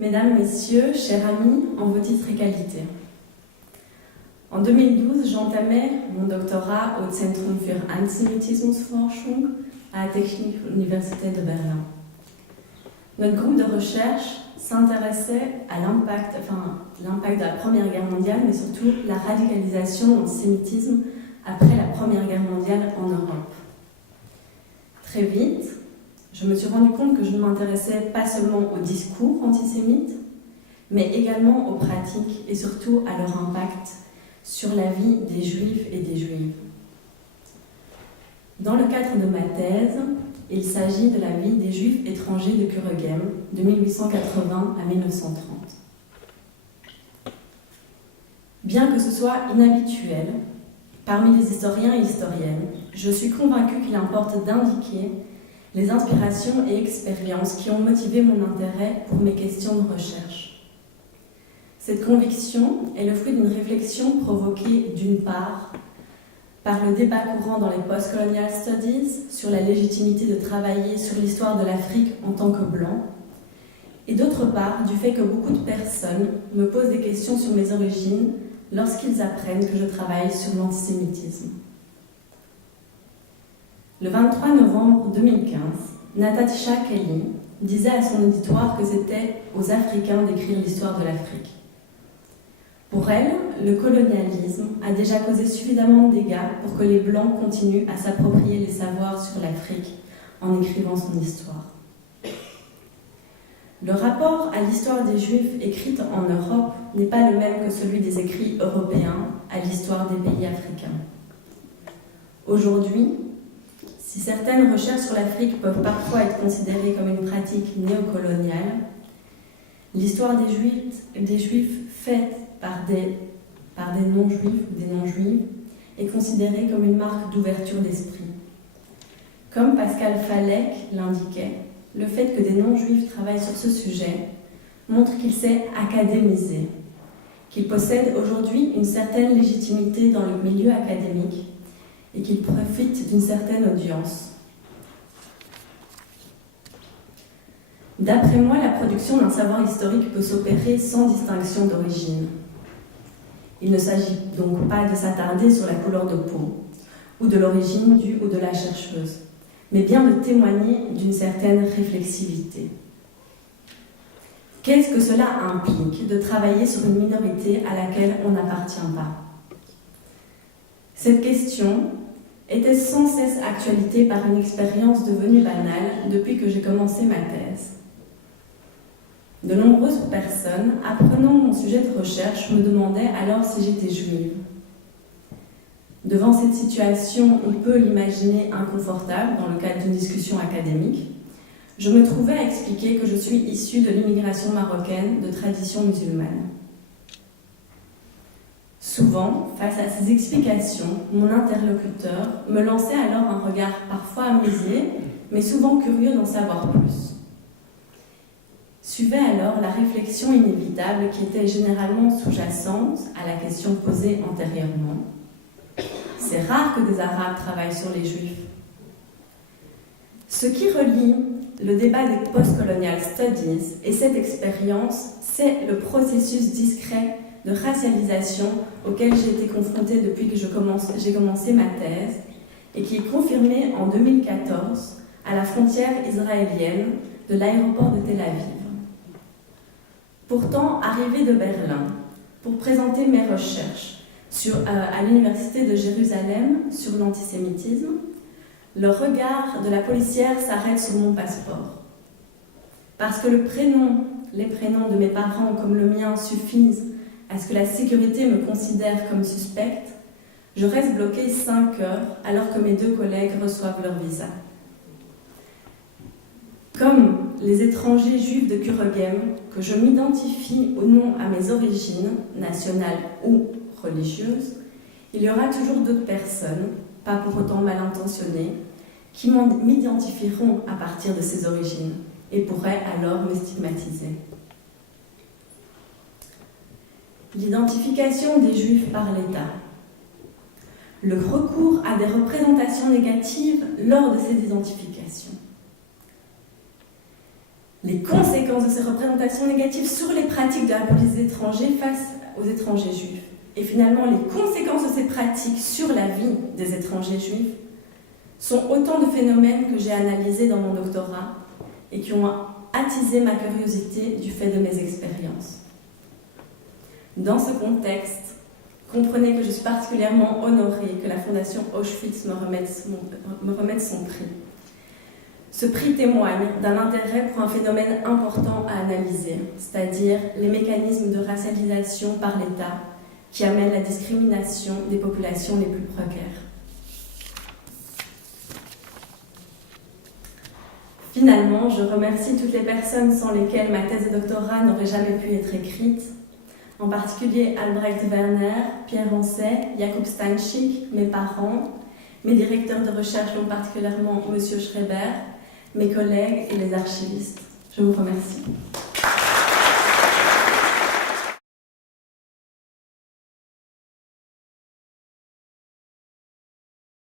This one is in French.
Mesdames, Messieurs, chers amis, en vos titres et qualités. En 2012, j'entamais mon doctorat au Zentrum für Antisemitismusforschung à la Technische Universität de Berlin. Notre groupe de recherche s'intéressait à l'impact de la Première Guerre mondiale, mais surtout la radicalisation de l'antisémitisme après la Première Guerre mondiale en Europe. Très vite, je me suis rendu compte que je ne m'intéressais pas seulement aux discours antisémites, mais également aux pratiques et surtout à leur impact sur la vie des Juifs et des Juives. Dans le cadre de ma thèse, il s'agit de la vie des Juifs étrangers de Kuregem de 1880 à 1930. Bien que ce soit inhabituel, parmi les historiens et historiennes, je suis convaincue qu'il importe d'indiquer les inspirations et expériences qui ont motivé mon intérêt pour mes questions de recherche. Cette conviction est le fruit d'une réflexion provoquée d'une part par le débat courant dans les post-colonial studies sur la légitimité de travailler sur l'histoire de l'Afrique en tant que blanc, et d'autre part du fait que beaucoup de personnes me posent des questions sur mes origines lorsqu'ils apprennent que je travaille sur l'antisémitisme. Le 23 novembre 2015, Natasha Kelly disait à son auditoire que c'était aux Africains d'écrire l'histoire de l'Afrique. Pour elle, le colonialisme a déjà causé suffisamment de dégâts pour que les Blancs continuent à s'approprier les savoirs sur l'Afrique en écrivant son histoire. Le rapport à l'histoire des Juifs écrite en Europe n'est pas le même que celui des écrits européens à l'histoire des pays africains. Aujourd'hui, si certaines recherches sur l'Afrique peuvent parfois être considérées comme une pratique néocoloniale, l'histoire des Juifs faite par des non-juifs ou des non-juives est considérée comme une marque d'ouverture d'esprit. Comme Pascal Falek l'indiquait, le fait que des non-juifs travaillent sur ce sujet montre qu'il s'est académisé, qu'il possède aujourd'hui une certaine légitimité dans le milieu académique et qu'il profite d'une certaine audience. D'après moi, la production d'un savoir historique peut s'opérer sans distinction d'origine. Il ne s'agit donc pas de s'attarder sur la couleur de peau, ou de l'origine du ou de la chercheuse, mais bien de témoigner d'une certaine réflexivité. Qu'est-ce que cela implique de travailler sur une minorité à laquelle on n'appartient pas ? Cette question était sans cesse actualité par une expérience devenue banale depuis que j'ai commencé ma thèse. De nombreuses personnes, apprenant mon sujet de recherche, me demandaient alors si j'étais juive. Devant cette situation, on peut l'imaginer inconfortable dans le cadre d'une discussion académique, je me trouvais à expliquer que je suis issue de l'immigration marocaine de tradition musulmane. Souvent, face à ces explications, mon interlocuteur me lançait alors un regard parfois amusé, mais souvent curieux d'en savoir plus. Suivait alors la réflexion inévitable qui était généralement sous-jacente à la question posée antérieurement. C'est rare que des Arabes travaillent sur les Juifs. Ce qui relie le débat des post-colonial studies et cette expérience, c'est le processus discret de racialisation auquel j'ai été confrontée depuis que j'ai commencé ma thèse et qui est confirmé en 2014 à la frontière israélienne de l'aéroport de Tel Aviv. Pourtant, arrivée de Berlin pour présenter mes recherches à l'Université de Jérusalem sur l'antisémitisme, le regard de la policière s'arrête sur mon passeport. Parce que les prénoms de mes parents comme le mien suffisent à ce que la sécurité me considère comme suspecte, je reste bloquée 5 heures alors que mes 2 collègues reçoivent leur visa. Comme les étrangers juifs de Kuregem, que je m'identifie ou non à mes origines, nationales ou religieuses, il y aura toujours d'autres personnes, pas pour autant mal intentionnées, qui m'identifieront à partir de ces origines et pourraient alors me stigmatiser. L'identification des Juifs par l'État. Le recours à des représentations négatives lors de ces identifications. les conséquences de ces représentations négatives sur les pratiques de la police des étrangers face aux étrangers juifs. Et finalement, les conséquences de ces pratiques sur la vie des étrangers juifs sont autant de phénomènes que j'ai analysés dans mon doctorat et qui ont attisé ma curiosité du fait de mes expériences. Dans ce contexte, comprenez que je suis particulièrement honorée que la Fondation Auschwitz me remette son prix. Ce prix témoigne d'un intérêt pour un phénomène important à analyser, c'est-à-dire les mécanismes de racialisation par l'État qui amènent la discrimination des populations les plus précaires. Finalement, je remercie toutes les personnes sans lesquelles ma thèse de doctorat n'aurait jamais pu être écrite, en particulier Albrecht Werner, Pierre Ancet, Jakub Stańczyk, mes parents, mes directeurs de recherche, dont particulièrement M. Schreiber, mes collègues et les archivistes. Je vous remercie.